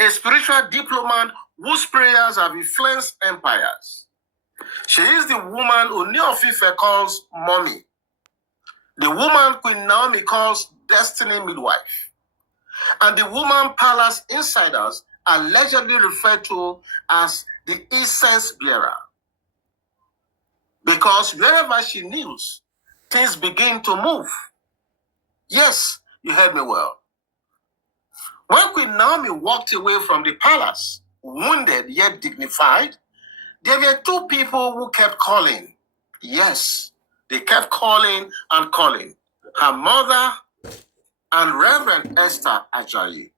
a spiritual diplomat whose prayers have influenced empires. She is the woman Ooni Of Ife calls mommy. The woman Queen Naomi calls destiny midwife. And the woman palace insiders allegedly referred to as the incense bearer. Because wherever she kneels, things begin to move. Yes, you heard me well. When Queen Naomi walked away from the palace, wounded yet dignified, there were two people who kept calling. Yes, they kept calling and calling. Her mother and Rev Esther Ajayi.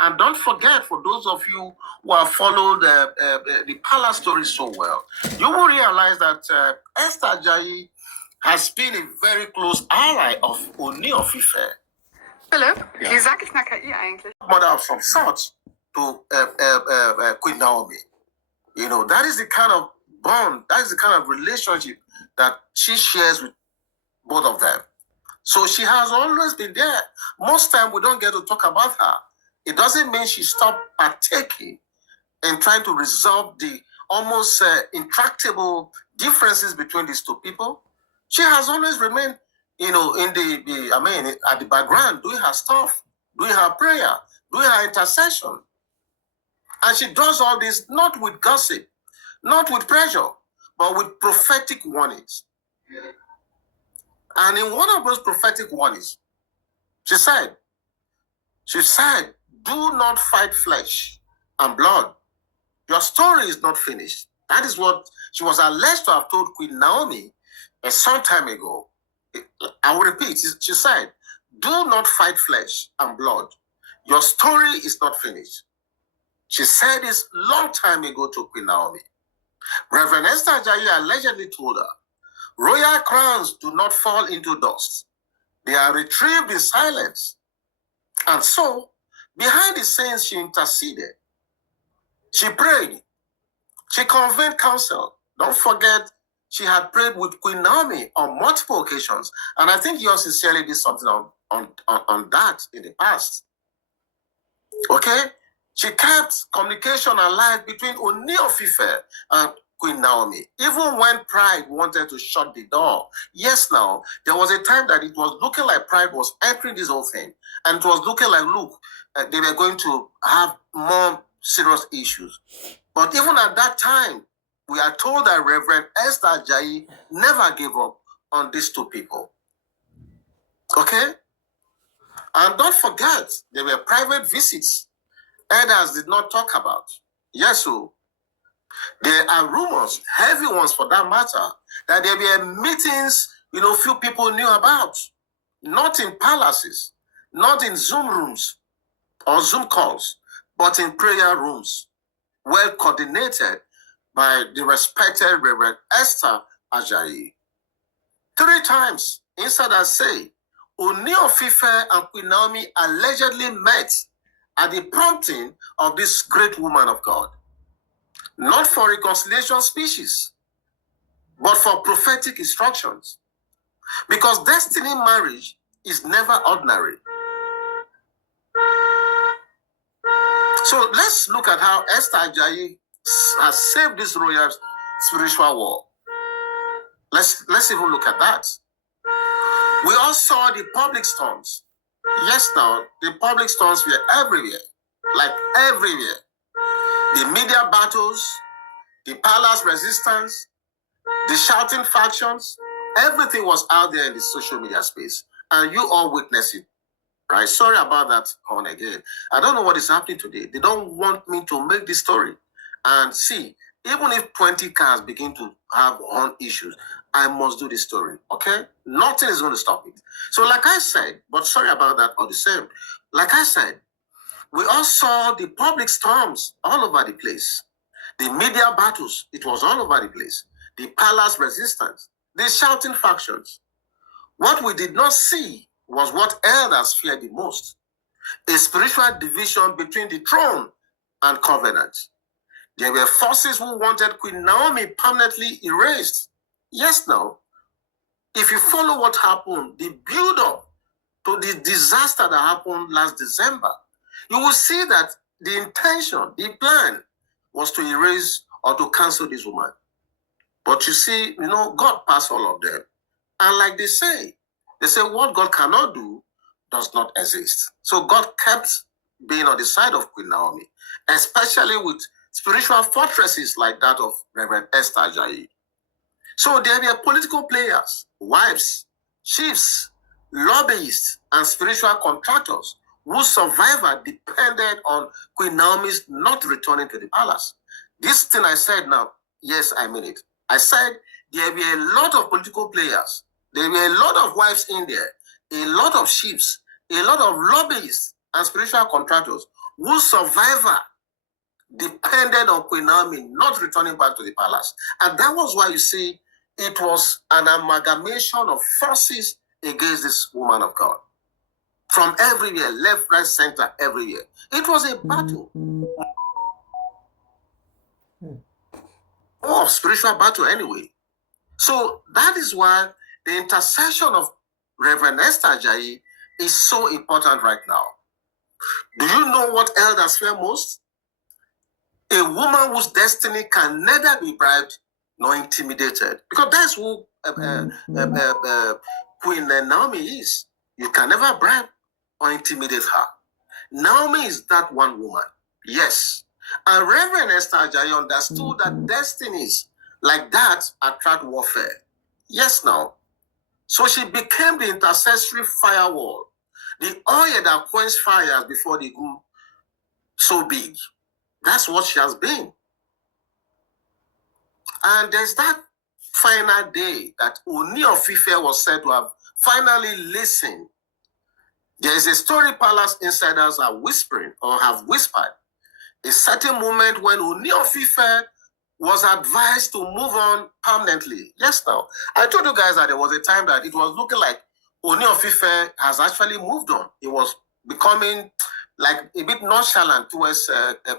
And don't forget, for those of you who have followed the palace story so well, you will realize that Esther Ajayi has been a very close ally of Ooni Of Ife. Philipp, wie sag ich einer KI eigentlich? Mother of some sort to Queen Naomi. You know, that is the kind of bond, that is the kind of relationship that she shares with both of them. So she has always been there. Most time we don't get to talk about her. It doesn't mean she stopped partaking in trying to resolve the almost intractable differences between these two people. She has always remained, you know, at the background, doing her stuff, doing her prayer, doing her intercession. And she does all this not with gossip, not with pressure, but with prophetic warnings. And in one of those prophetic warnings, she said, do not fight flesh and blood. Your story is not finished. That is what she was alleged to have told Queen Naomi some time ago. I will repeat, she said, do not fight flesh and blood. Your story is not finished. She said this long time ago to Queen Naomi. Rev Esther Ajayi allegedly told her, royal crowns do not fall into dust. They are retrieved in silence. And so, behind the scenes, she interceded. She prayed. She convened counsel. Don't forget, she had prayed with Queen Naomi on multiple occasions. And I think you sincerely did something on that in the past. Okay? She kept communication alive between Ooni Of Ife and Queen Naomi, even when pride wanted to shut the door. Yes, now, there was a time that it was looking like pride was entering this whole thing. And it was looking like, look, they were going to have more serious issues. But even at that time, we are told that Reverend Esther Ajayi never gave up on these two people. Okay? And don't forget, there were private visits elders did not talk about. Yes, so there are rumors, heavy ones for that matter, that there were meetings, you know, few people knew about. Not in palaces, not in Zoom rooms or Zoom calls, but in prayer rooms, well coordinated by the respected Reverend Esther Ajayi. 3 times, insiders say, Ooni Of Ife and Queen Naomi allegedly met at the prompting of this great woman of God. Not for reconciliation speeches, but for prophetic instructions. Because destiny marriage is never ordinary. So let's look at how Esther Ajayi has saved this royal spiritual war. Let's even look at that. We all saw the public storms. Yes, now, the public storms were everywhere, like everywhere. The media battles, the palace resistance, the shouting factions, everything was out there in the social media space. And you all witnessed it, right? Sorry about that on again. I don't know what is happening today. They don't want me to make this story. And see, even if 20 cars begin to have on issues, I must do this story, okay? Nothing is going to stop it. So like I said, but sorry about that all the same. Like I said, we all saw the public storms all over the place. The media battles, it was all over the place. The palace resistance, the shouting factions. What we did not see was what elders feared the most. A spiritual division between the throne and covenant. There were forces who wanted Queen Naomi permanently erased. Yes, now, if you follow what happened, the build-up to the disaster that happened last December, you will see that the intention, the plan was to erase or to cancel this woman. But you see, God passed all of them. And like they say what God cannot do does not exist. So God kept being on the side of Queen Naomi, especially with spiritual fortresses like that of Rev Esther Ajayi. So there were political players, wives, chiefs, lobbyists, and spiritual contractors whose survival depended on Queen Naomi's not returning to the palace. This thing I said now, yes, I mean it. I said there were a lot of political players. There were a lot of wives in there, a lot of chiefs, a lot of lobbyists and spiritual contractors whose survival depended on Queen Naomi not returning back to the palace. And that was why you see it was an amalgamation of forces against this woman of God. From everywhere, left, right, center, everywhere. It was a battle. More of spiritual battle anyway. So that is why the intercession of Reverend Esther Ajayi is so important right now. Do you know what elders fear most? A woman whose destiny can neither be bribed nor intimidated. Because that's who Queen Naomi is. You can never bribe or intimidate her. Naomi is that one woman. Yes. And Reverend Esther Ajayi understood that destinies like that attract warfare. Yes, now. So she became the intercessory firewall, the oil that quenches fires before they grew so big. That's what she has been. And there's that final day that Ooni Of Ife was said to have finally listened. There is a story palace insiders are whispering or have whispered. A certain moment when Ooni Of Ife was advised to move on permanently. Yes, now. I told you guys that there was a time that it was looking like Ooni Of Ife has actually moved on. It was becoming like a bit nonchalant towards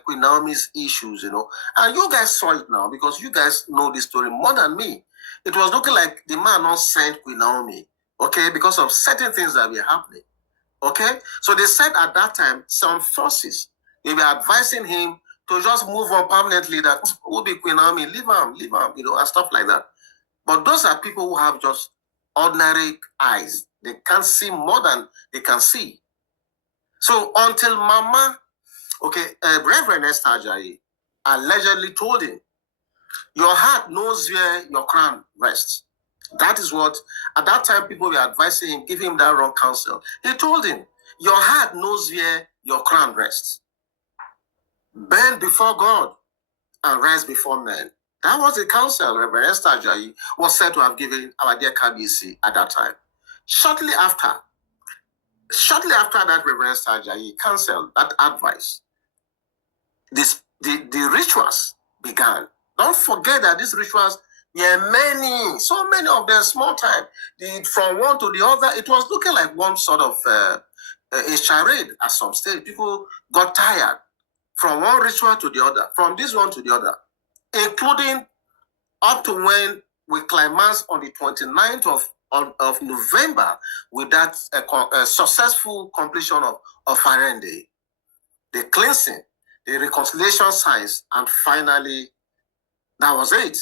Queen Naomi's issues, And you guys saw it now because you guys know this story more than me. It was looking like the man not sent Queen Naomi, okay, because of certain things that were happening, okay? So they said at that time, some forces, they were advising him to just move on permanently, that will be Queen Naomi, leave him, and stuff like that. But those are people who have just ordinary eyes. They can't see more than they can see. So until Mama, Reverend Esther Ajayi allegedly told him, your heart knows where your crown rests. That is what, at that time, people were advising him, giving him that wrong counsel. He told him, your heart knows where your crown rests. Bend before God and rise before men. That was the counsel Reverend Esther Ajayi was said to have given our dear KBC at that time. Shortly after that, Reverend Esther Ajayi canceled that advice. The rituals began. Don't forget that these rituals were many, so many of them, small time. From one to the other, it was looking like one sort of a charade at some stage. People got tired from one ritual to the other, from this one to the other, including up to when we climaxed on the 29th of November with that successful completion of Iron Day, the cleansing, the reconciliation signs, and finally, that was it.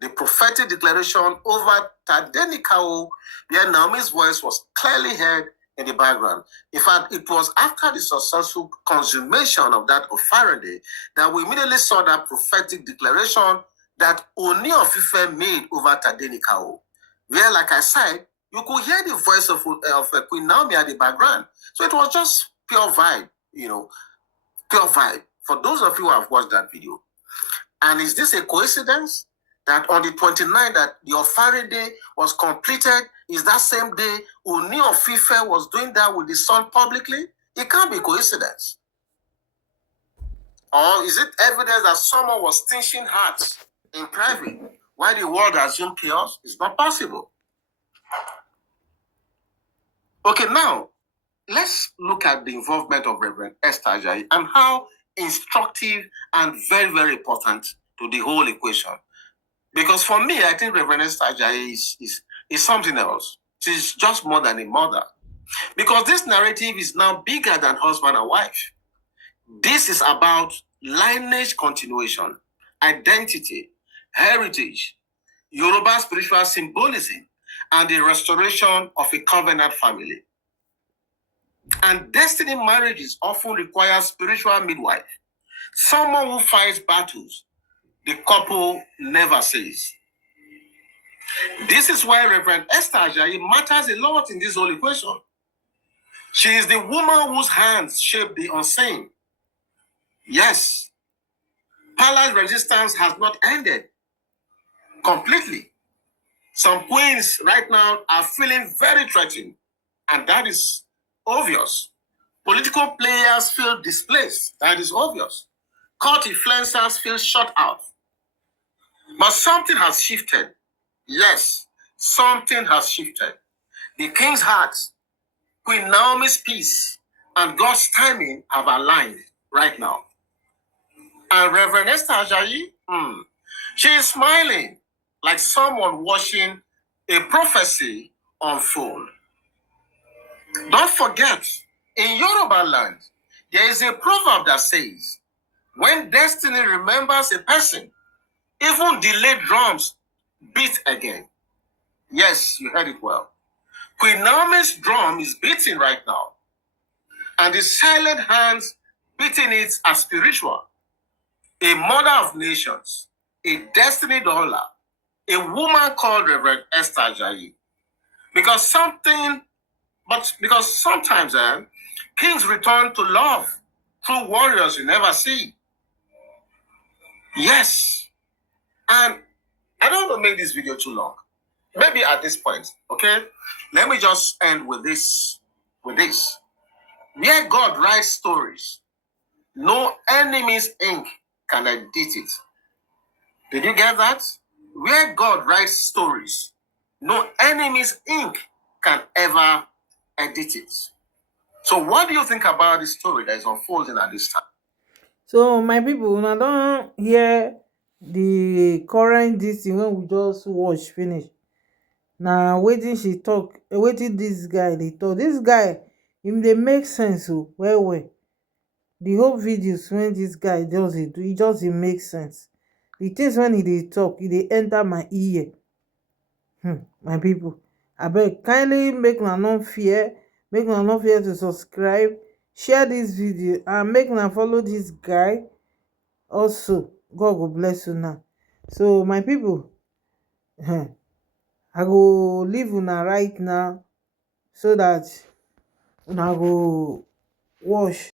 The prophetic declaration over Tadenikao, where Naomi's voice was clearly heard in the background. In fact, it was after the successful consummation of that Iron Day that we immediately saw that prophetic declaration that Ooni Of Ife made over Tadenikao, where, like I said, you could hear the voice of Queen Naomi at the background. So it was just pure vibe, pure vibe. For those of you who have watched that video. And is this a coincidence that on the 29th that the Ofari Day was completed, is that same day Ooni Of Ife was doing that with the son publicly? It can't be coincidence. Or is it evidence that someone was stinching hearts in private while the world assumed chaos? It's not possible. Okay, now, let's look at the involvement of Reverend Esther Ajayi and how instructive and very, very important to the whole equation. Because for me, I think Reverend Esther Ajayi is something else. She's just more than a mother. Because this narrative is now bigger than husband and wife, This is about lineage continuation, identity, heritage, Yoruba spiritual symbolism, and the restoration of a covenant family. And destiny marriages often require spiritual midwife, someone who fights battles the couple never says. This is why Rev Esther Ajayi matters a lot in this whole equation. She is the woman whose hands shape the unseen. Yes, palace resistance has not ended completely. Some queens right now are feeling very threatened, and that is obvious. Political players feel displaced, that is obvious. Court influencers feel shut out. But something has shifted. Yes, something has shifted. The king's heart, Queen Naomi's peace, and God's timing have aligned right now. And Reverend Esther Ajayi, she is smiling like someone watching a prophecy unfold. Don't forget, in Yoruba land, there is a proverb that says, when destiny remembers a person, even delayed drums beat again. Yes, you heard it well. Queen Naomi's drum is beating right now, and the silent hands beating it are spiritual. A mother of nations, a destiny dollar, a woman called Reverend Esther Ajayi. Because sometimes kings return to love through warriors you never see. Yes. And I don't want to make this video too long. Maybe at this point, okay? Let me just end with this. Where God writes stories, no enemy's ink can edit it. Did you get that? Where God writes stories, no enemy's ink can ever edit it. So what do you think about this story that is unfolding at this time? So my people, una don hear the current dis thing wey we just watch finish. Na wetin she talk, wetin dis guy dey talk. Dis guy, him dey make sense well well. The whole videos wey dis guy just dey do, e just dey make sense. The things when he dey talk, e dey enter my ear. My people, abeg kindly make una no fear, make una no fear to subscribe, share dis video, and make una follow dis guy also. God go bless una. So my people, I go leave una right now so that una go watch